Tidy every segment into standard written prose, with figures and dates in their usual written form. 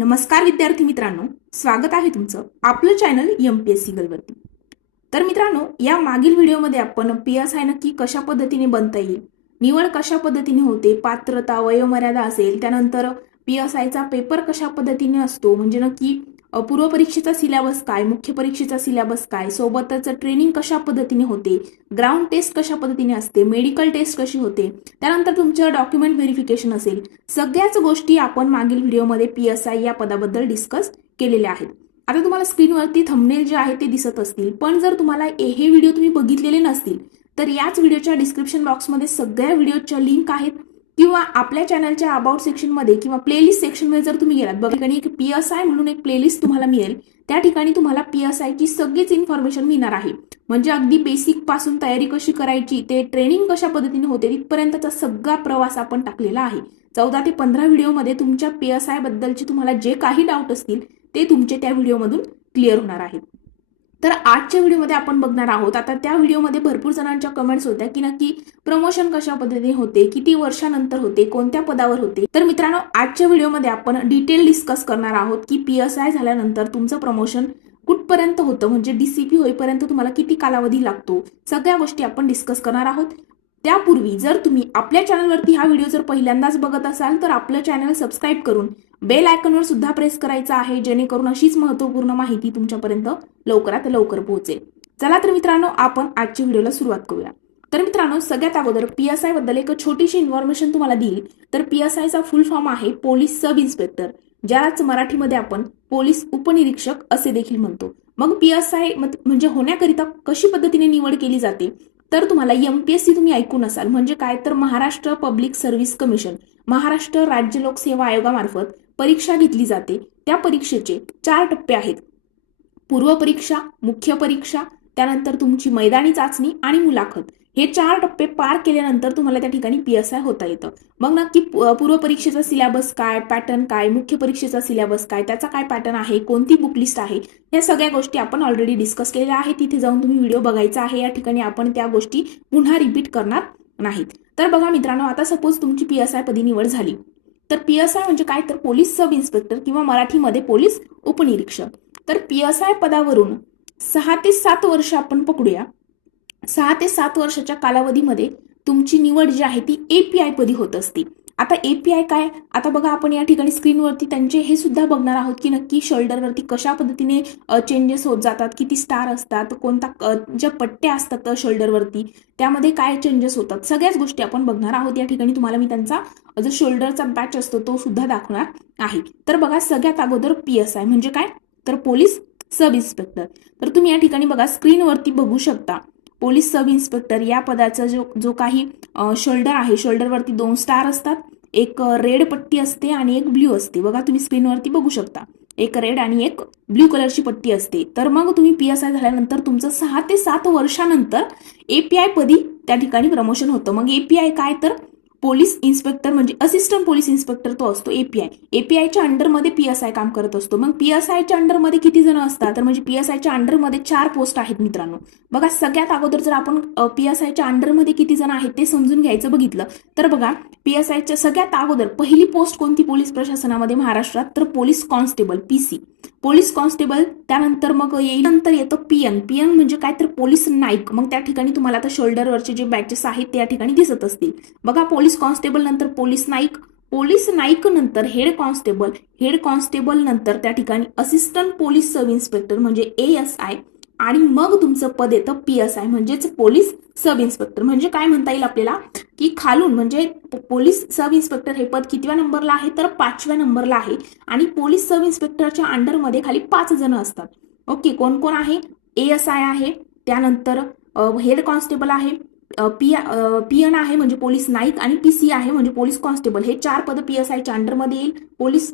नमस्कार विद्यार्थी मित्रांनो, स्वागत आहे तुमचं आपलं चॅनल एमपीएससी गर्लवरती। तर मित्रांनो, या मागील व्हिडिओमध्ये आपण पीएसआय नक्की कशा पद्धतीने बनता येईल, निवड कशा पद्धतीने होते, पात्रता वयोमर्यादा असेल, त्यानंतर पीएसआयचा पेपर कशा पद्धतीने असतो, म्हणजे नक्की पूर्व परीक्षेचा सिलेबस काय, मुख्य परीक्षेचा सिलेबस काय, सोबतच ट्रेनिंग कशा पद्धतीने होते, ग्राउंड टेस्ट कशा पद्धतीने असते, मेडिकल टेस्ट कशी होते, त्यानंतर तुमचं डॉक्युमेंट व्हेरिफिकेशन असेल, सगळ्याच गोष्टी आपण मागील व्हिडिओमध्ये पीएसआय या पदाबद्दल डिस्कस केलेल्या आहेत। आता तुम्हाला स्क्रीनवरती थंबनेल जे आहे ते दिसत असतील, पण जर तुम्हाला हे व्हिडिओ तुम्ही बघितलेले नसतील तर याच व्हिडिओच्या डिस्क्रिप्शन बॉक्समध्ये सगळ्या व्हिडिओच्या लिंक आहेत, किंवा आपल्या चॅनलच्या अबाउट सेक्शनमध्ये किंवा प्लेलिस्ट सेक्शनमध्ये जर तुम्ही गेलात बघा, ठिकाणी एक पीएसआय म्हणून एक प्लेलिस्ट तुम्हाला मिळेल। त्या ठिकाणी तुम्हाला पीएसआयची सगळीच इन्फॉर्मेशन मिळणार आहे, म्हणजे अगदी बेसिक पासून तयारी कशी करायची ते ट्रेनिंग कशा पद्धतीने होते तिथपर्यंतचा सगळा प्रवास आपण टाकलेला आहे। 14 ते 15 व्हिडिओमध्ये तुमच्या पीएसआय बद्दलचे तुम्हाला जे काही डाऊट असतील ते तुमचे त्या व्हिडिओमधून क्लिअर होणार आहेत। तर आजच्या व्हिडिओमध्ये आपण बघणार आहोत, आता त्या व्हिडिओमध्ये भरपूर जणांच्या कमेंट्स होत्या की नक्की प्रमोशन कशा पद्धतीने होते, किती वर्षानंतर होते, कोणत्या पदावर होते। तर मित्रांनो, आजच्या व्हिडिओमध्ये आपण डिटेल डिस्कस करणार आहोत की पीएसआय झाल्यानंतर तुमचं प्रमोशन कुठपर्यंत होतं, म्हणजे डीसीपी होईपर्यंत तुम्हाला किती कालावधी लागतो, सगळ्या गोष्टी आपण डिस्कस करणार आहोत। त्यापूर्वी जर तुम्ही आपल्या चॅनलवरती हा व्हिडिओ जर पहिल्यांदाच बघत असाल तर आपलं चॅनल सबस्क्राईब करून बेल आयकॉनवर सुद्धा प्रेस करायचं आहे, जेणेकरून अशीच महत्त्वपूर्ण माहिती तुमच्यापर्यंत लवकरात लवकर पोहोचेल। चला तर मित्रांनो, आपण आजच्या व्हिडिओला सुरुवात करूया। तर मित्रांनो, सगळ्यात अगोदर पीएसआय बद्दल एक छोटीशी इन्फॉर्मेशन तुम्हाला दिली तर पीएसआयचा फुल फॉर्म आहे पोलीस सब इन्स्पेक्टर, ज्यालाच मराठीमध्ये आपण पोलीस उपनिरीक्षक असे देखील म्हणतो। मग पीएसआय म्हणजे होण्याकरिता कशी पद्धतीने निवड केली जाते, तर तुम्हाला एमपीएससी तुम्ही ऐकून असाल, म्हणजे काय तर Maharashtra public service commission, Maharashtra राज्य लोकसेवा आयोगामार्फत परीक्षा घेतली जाते। त्या परीक्षेचे 4 टप्पे आहेत, पूर्व परीक्षा, मुख्य परीक्षा, त्यानंतर तुमची मैदानी चाचणी आणि मुलाखत। हे 4 टप्पे पार केल्यानंतर तुम्हाला त्या ठिकाणी पीएसआय होता येतं। मग नक्की पूर्व परीक्षेचा सिलेबस काय, पॅटर्न काय, मुख्य परीक्षेचा सिलेबस काय, त्याचा काय पॅटर्न आहे, कोणती बुक लिस्ट आहे, या सगळ्या गोष्टी आपण ऑलरेडी डिस्कस केलेल्या आहेत। तिथे जाऊन तुम्ही व्हिडिओ बघायचा आहे, या ठिकाणी आपण त्या गोष्टी पुन्हा रिपीट करणार नाहीत। तर बघा मित्रांनो, आता सपोज तुमची पीएसआय पदी निवड झाली तर पीएसआय म्हणजे काय तर पोलीस सब इन्स्पेक्टर किंवा मराठीमध्ये पोलीस उपनिरीक्षक। तर पीएसआय पदावरून 6 ते 7 वर्ष आपण पकडूया, 6 ते 7 वर्षाच्या कालावधीमध्ये तुमची निवड जी आहे ती एपीआय पदी होत असते। आता एपीआय काय, आता बघा आपण या ठिकाणी स्क्रीनवरती त्यांचे हे सुद्धा बघणार आहोत की नक्की शोल्डरवरती कशा पद्धतीने चेंजेस होत जातात, किती स्टार असतात, कोणता ज्या पट्ट्या असतात शोल्डरवरती त्यामध्ये काय चेंजेस होतात, सगळ्याच गोष्टी आपण बघणार आहोत। या ठिकाणी तुम्हाला मी त्यांचा जो शोल्डरचा बॅच असतो तो सुद्धा दाखवणार आहे। तर बघा, सगळ्यात अगोदर पीएसआय म्हणजे काय तर पोलीस सब इन्स्पेक्टर। तर तुम्ही या ठिकाणी बघा स्क्रीनवरती बघू शकता, पोलीस सब इन्स्पेक्टर या पदाचा जो काही शोल्डर आहे, शोल्डरवरती 2 स्टार असतात, एक रेड पट्टी असते आणि एक ब्ल्यू असते। बघा तुम्ही स्क्रीनवरती बघू शकता, एक रेड आणि एक ब्ल्यू कलरची पट्टी असते। तर मग तुम्ही पीएसआय झाल्यानंतर तुमचं 6 ते 7 वर्षानंतर एपीआय पदी त्या ठिकाणी प्रमोशन होतं। मग एपीआय काय तर पोलीस इन्स्पेक्टर म्हणजे असिस्टंट पोलीस इन्स्पेक्टर तो असतो एपीआय। एपीआयच्या अंडरमध्ये पीएसआय काम करत असतो। मग पीएसआयच्या अंडरमध्ये किती जण असतात, तर म्हणजे पीएसआयच्या अंडरमध्ये 4 पोस्ट आहेत मित्रांनो। बघा, सगळ्यात अगोदर जर आपण पीएसआयच्या अंडरमध्ये किती जण आहेत ते समजून घ्यायचं बघितलं तर बघा, पीएसआयच्या सगळ्यात अगोदर पहिली पोस्ट कोणती पोलीस प्रशासनामध्ये महाराष्ट्रात, तर police constable PC, police constable. त्यानंतर मग नंतर येतं पीएन, पीएन म्हणजे काय तर पोलीस नाईक। मग त्या ठिकाणी तुम्हाला आता शोल्डरवरचे जे बॅचेस आहेत त्या ठिकाणी दिसत असतील। बघा, पोलीस कॉन्स्टेबल नंतर पोलीस नाईक, पोलीस नाईक नंतर हेड कॉन्स्टेबल, हेड कॉन्स्टेबल नंतर त्या ठिकाणी असिस्टंट पोलीस सब इन्स्पेक्टर म्हणजे एएसआय, आणि मग तुमचं पद येतं पीएसआय म्हणजेच पोलीस सब इन्स्पेक्टर। म्हणजे काय म्हणता येईल आपल्याला की खालून म्हणजे पोलीस सब इन्स्पेक्टर हे पद कितव्या नंबरला आहे तर 5व्या नंबरला आहे, आणि पोलीस सब इन्स्पेक्टरच्या अंडरमध्ये खाली 5 जण असतात। ओके, कोण कोण आहे, एएसआय आहे, त्यानंतर हेड कॉन्स्टेबल आहे, पीएन आहे म्हणजे पोलीस नाईक, आणि पीसी आहे म्हणजे पोलीस कॉन्स्टेबल। हे 4 पद पीएसआयच्या अंडरमध्ये येईल। पोलीस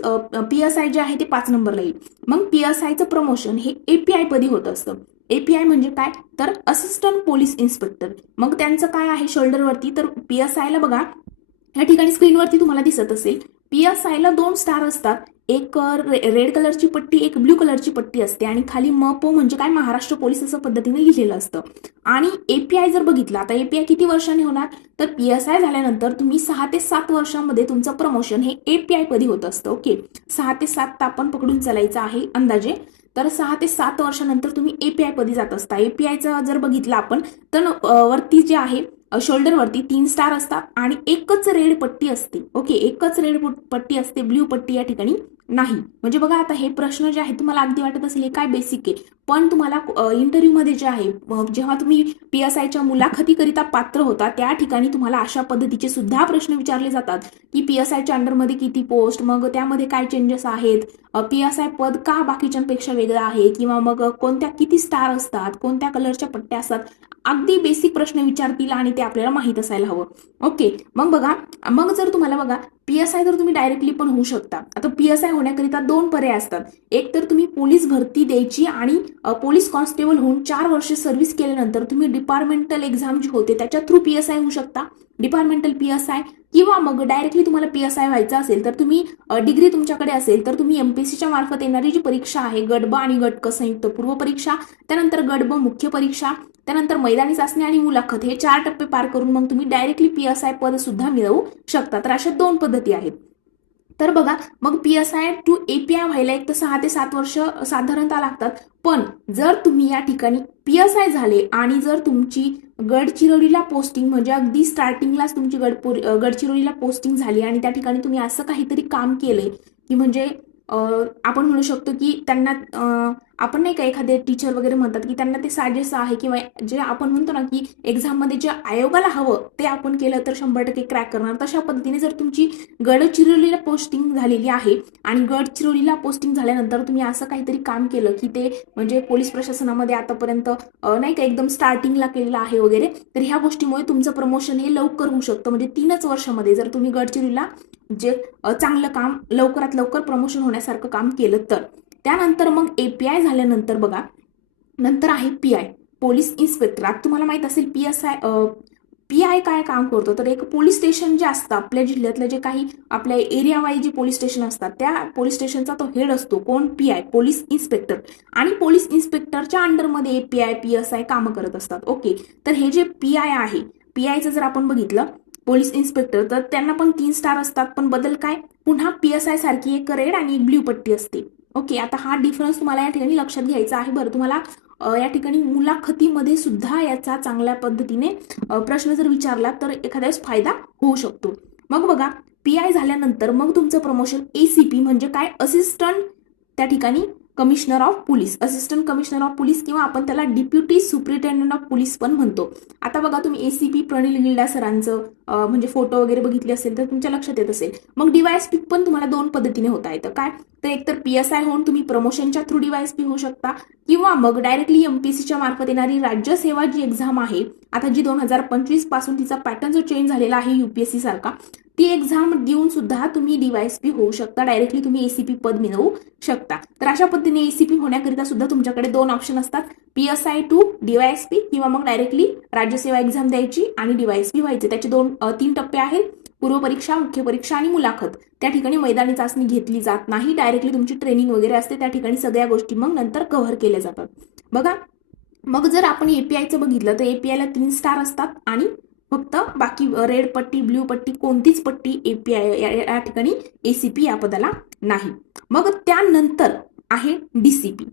पीएसआय जे आहे ते 5 नंबरला येईल। मग पीएसआयचं प्रमोशन हे एपीआय पदी होत असतं। एपीआय म्हणजे काय तर असिस्टंट पोलीस इन्स्पेक्टर। मग त्यांचं काय आहे शोल्डरवरती, तर पीएसआयला बघा या ठिकाणी स्क्रीनवरती तुम्हाला दिसत असेल PSI ला 2 स्टार असतात. एक रेड कलरची पट्टी, एक ब्ल्यू कलरची पट्टी असते आणि खाली MPO म्हणजे काय, महाराष्ट्र पोलीस असं पद्धतीने लिहिलेलं असतं. आणि API जर बघितलं, आता API किती वर्षांनी होणार, तर PSI झाल्यानंतर तुम्ही 6 ते 7 वर्षांमध्ये तुमचं प्रमोशन हे API पदी होत असतं. ओके, 6 ते 7 आपण पकडून चालायचं आहे अंदाजे. तर 6 ते 7 वर्षानंतर तुम्ही API पदी जात असता. APIचं जर बघितलं आपण तर वरती जे आहे शोल्डरवरती 3 स्टार असतात आणि एकच रेड पट्टी असते. ओके, एकच रेड पट्टी असते, ब्ल्यू पट्टी या ठिकाणी नाही. म्हणजे बघा, आता हे प्रश्न जे आहे तुम्हाला अगदी वाटत असेल हे काय बेसिक आहे, पण तुम्हाला इंटरव्ह्यूमध्ये जे आहे जेव्हा तुम्ही PSIच्या मुलाखतीकरिता पात्र होता त्या ठिकाणी तुम्हाला अशा पद्धतीचे सुद्धा प्रश्न विचारले जातात की PSIच्या अंडरमध्ये किती पोस्ट, मग त्यामध्ये काय चेंजेस आहेत, PSI पद का बाकीच्यांपेक्षा वेगळं आहे, किंवा मग कोणत्या किती स्टार असतात, कोणत्या कलरच्या पट्ट्या असतात, अगदी बेसिक प्रश्न विचारतील आणि ते आपल्याला माहीत असायला हवं. ओके, मग बघा, मग जर तुम्हाला बघा PSI तर तुम्ही डायरेक्टली पण होऊ शकता. आता PSI होण्याकरिता 2 पर्याय असतात. एक तर तुम्ही पोलीस भरती द्यायची आणि पोलीस कॉन्स्टेबल होऊन 4 वर्ष सर्व्हिस केल्यानंतर तुम्ही डिपार्टमेंटल एक्झाम जी होते त्याच्या थ्रू PSI होऊ शकता, डिपार्टमेंटल PSI. किंवा मग डायरेक्टली तुम्हाला PSI व्हायचं असेल तर तुम्ही डिग्री तुमच्याकडे असेल तर तुम्ही MPSCच्या मार्फत येणारी जी परीक्षा आहे, गट ब आणि गट क संयुक्त पूर्व परीक्षा, त्यानंतर गट ब मुख्य परीक्षा, त्यानंतर मैदानी चाचणी आणि मुलाखत, हे 4 टप्पे पार करून मग तुम्ही डायरेक्टली PSI पद सुद्धा मिळवू शकता. तर अशा 2 पद्धती आहेत. तर बघा, मग PSI टू API व्हायला एक तर 6 ते 7 वर्ष साधारणतः लागतात. पण जर तुम्ही या ठिकाणी PSI झाले आणि जर तुमची गडचिरोलीला पोस्टिंग म्हणजे अगदी स्टार्टिंगलाच तुमची गडचिरोलीला पोस्टिंग झाली आणि त्या ठिकाणी तुम्ही असं काहीतरी काम केलंय की म्हणजे आपण म्हणू शकतो की त्यांना आपण नाही का एखादे टीचर वगैरे म्हणतात की त्यांना ते साजेसं आहे, किंवा जे आपण म्हणतो ना की एक्झाममध्ये जे आयोगाला हवं ते आपण केलं तर 100% क्रॅक करणार. तशा पद्धतीने जर तुमची गडचिरोलीला पोस्टिंग झालेली आहे आणि गडचिरोलीला पोस्टिंग झाल्यानंतर तुम्ही असं काहीतरी काम केलं की ते म्हणजे पोलीस प्रशासनामध्ये आतापर्यंत नाही का एकदम स्टार्टिंगला केलेलं आहे वगैरे, तर ह्या गोष्टीमुळे तुमचं प्रमोशन हे लवकर होऊ शकतं. म्हणजे 3च वर्षामध्ये जर तुम्ही गडचिरोलीला जे चांगलं काम लवकरात लवकर प्रमोशन होण्यासारखं काम केलं तर. त्यानंतर मग API झाल्यानंतर बघा, नंतर आहे PI, पोलीस इन्स्पेक्टर. आता तुम्हाला माहित असेल PI काय काम करतो, तर एक पोलीस स्टेशन जे असतं आपल्या जिल्ह्यातलं, जे काही आपल्या एरिया वाईज जे पोलीस स्टेशन असतात त्या पोलीस स्टेशनचा तो हेड असतो कोण, PI, पोलीस इन्स्पेक्टर. आणि पोलीस इन्स्पेक्टरच्या अंडरमध्ये API PSI कामं करत असतात. ओके, तर हे जे PI आहे, PIचं जर आपण बघितलं पोलीस इन्स्पेक्टर, तर त्यांना पण 3 स्टार असतात. पण बदल काय, पुन्हा PSI सारखी एक रेड आणि एक ब्ल्यू पट्टी असते. ओके, आता हा डिफरन्स तुम्हाला या ठिकाणी लक्षात घ्यायचा आहे. बरं, तुम्हाला या ठिकाणी मुलाखतीमध्ये सुद्धा याचा चांगल्या पद्धतीने प्रश्न जर विचारला तर एखाद्या वेळेस फायदा होऊ शकतो. मग बघा, PI झाल्यानंतर मग तुमचं प्रमोशन ACP म्हणजे काय, असिस्टंट त्या ठिकाणी commissioner of police, assistant commissioner of police, किंवा आपण त्याला डिप्युटी सुप्रिटेंडंट ऑफ पोलीस पण म्हणतो. आता बघा, तुम्ही ACP प्रणिल गिल्डा सरांचं म्हणजे फोटो वगैरे बघितले असेल तर तुमच्या लक्षात येत असेल. मग DYSP पण तुम्हाला 2 पद्धतीने होता येतं. काय, तर एकतर PSI होऊन तुम्ही प्रमोशनच्या थ्रू DYSP होऊ शकता, किंवा मग डायरेक्टली MPSCच्या मार्फत येणारी राज्य सेवा जी एक्झाम आहे, आता जी 2025 पासून तिचा पॅटर्न जो चेंज झालेला आहे UPSC सारखा, ती एक्झाम देऊन सुद्धा तुम्ही DYSP होऊ शकता, डायरेक्टली तुम्ही ACP पद मिळवू शकता. तर अशा पद्धतीने ACP होण्याकरिता सुद्धा तुमच्याकडे 2 ऑप्शन असतात, PSI टू DYSP, किंवा मग डायरेक्टली राज्यसेवा एक्झाम द्यायची आणि DYSP व्हायचे. त्याचे 3 टप्पे आहेत, पूर्व परीक्षा, मुख्य परीक्षा आणि मुलाखत. त्या ठिकाणी मैदानी चाचणी घेतली जात नाही, डायरेक्टली तुमची ट्रेनिंग वगैरे असते, त्या ठिकाणी सगळ्या गोष्टी मग नंतर कव्हर केल्या जातात. बघा, मग जर आपण APIचं बघितलं तर APIला 3 स्टार असतात आणि फक्त बाकी रेड पट्टी, ब्ल्यू पट्टी, कोणतीच पट्टी API या ठिकाणी ACP या पदाला नाही. मग त्यानंतर आहे DCP.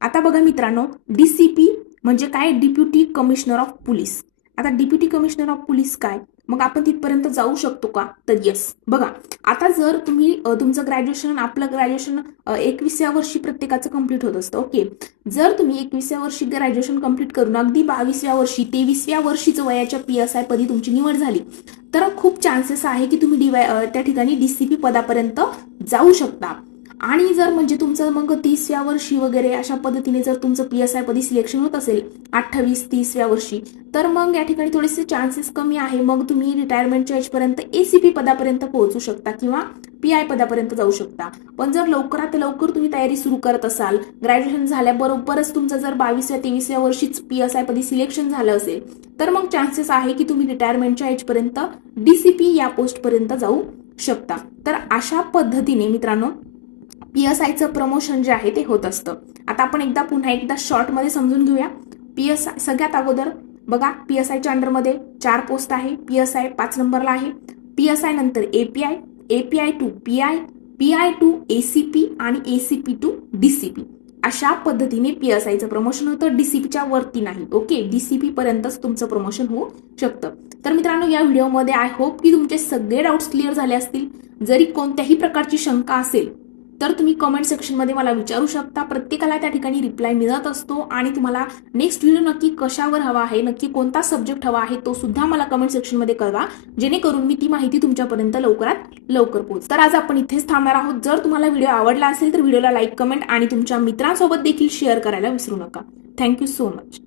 आता बघा मित्रांनो, DCP म्हणजे काय, डिप्युटी कमिशनर ऑफ पोलीस. आता डिप्युटी कमिशनर ऑफ पोलीस काय, मग आपण तिथपर्यंत जाऊ शकतो का, तर येस. बघा, आता जर तुम्ही तुमचं ग्रॅज्युएशन, आपलं ग्रॅज्युएशन 21व्या वर्षी प्रत्येकाचं कंप्लीट होत असतं. ओके, जर तुम्ही 21व्या वर्षी ग्रॅज्युएशन कंप्लीट करून अगदी 22व्या वर्षी, 23व्या वर्षीचं वयाच्या PSI पदी तुमची निवड झाली तर खूप चान्सेस आहे की तुम्ही त्या ठिकाणी DCP पदापर्यंत जाऊ शकता. आणि जर म्हणजे तुमचं मग 30व्या वर्षी वगैरे अशा पद्धतीने जर तुमचं PSI पदी सिलेक्शन होत असेल 28-30व्या वर्षी, तर मग या ठिकाणी थोडेसे चान्सेस कमी आहे. मग तुम्ही रिटायरमेंटच्या एजपर्यंत ACP पदापर्यंत पोहोचू शकता किंवा PI पदापर्यंत जाऊ शकता. पण जर लवकरात लवकर तुम्ही तयारी सुरू करत असाल, ग्रॅज्युएशन झाल्याबरोबरच तुमचं जर 22व्या-23व्या वर्षीच PSI पदी सिलेक्शन झालं असेल, तर मग चान्सेस आहे की तुम्ही रिटायरमेंटच्या एजपर्यंत DCP या पोस्टपर्यंत जाऊ शकता। तर अशा पद्धतीने मित्रांनो PSIचं प्रमोशन जे आहे ते होत असतं। आता आपण पुन्हा एकदा शॉर्टमध्ये समजून घेऊया। PSI सगळ्यात अगोदर बघा, PSIच्या अंडरमध्ये 4 पोस्ट आहे। PSI 5 नंबरला आहे। PSI नंतर API, API to PI, PI to ACP आणि ACP टू DCP अशा पद्धतीने PSIचं प्रमोशन होतं। DCPच्या वरती नाही। ओके, DCP पर्यंतच तुमचं प्रमोशन होऊ शकतं। तर मित्रांनो या व्हिडिओमध्ये आय होप की तुमचे सगळे डाऊट्स क्लिअर झाले असतील। जरी कोणत्याही प्रकारची शंका असेल तर तुम्ही कमेंट सेक्शनमध्ये मला विचारू शकता। प्रत्येकाला त्या ठिकाणी रिप्लाय मिळत असतो आणि तुम्हाला नेक्स्ट व्हिडिओ नक्की कशावर हवा आहे, नक्की कोणता सब्जेक्ट हवा आहे तो सुद्धा मला कमेंट सेक्शनमध्ये कळवा, जेणेकरून मी ती माहिती तुमच्यापर्यंत लवकरात लवकर पोहोच। तर आज आपण इथेच थांबणार आहोत। जर तुम्हाला व्हिडिओ आवडला असेल तर व्हिडिओला लाईक, कमेंट आणि तुमच्या मित्रांसोबत देखील शेअर करायला विसरू नका। Thank you so much.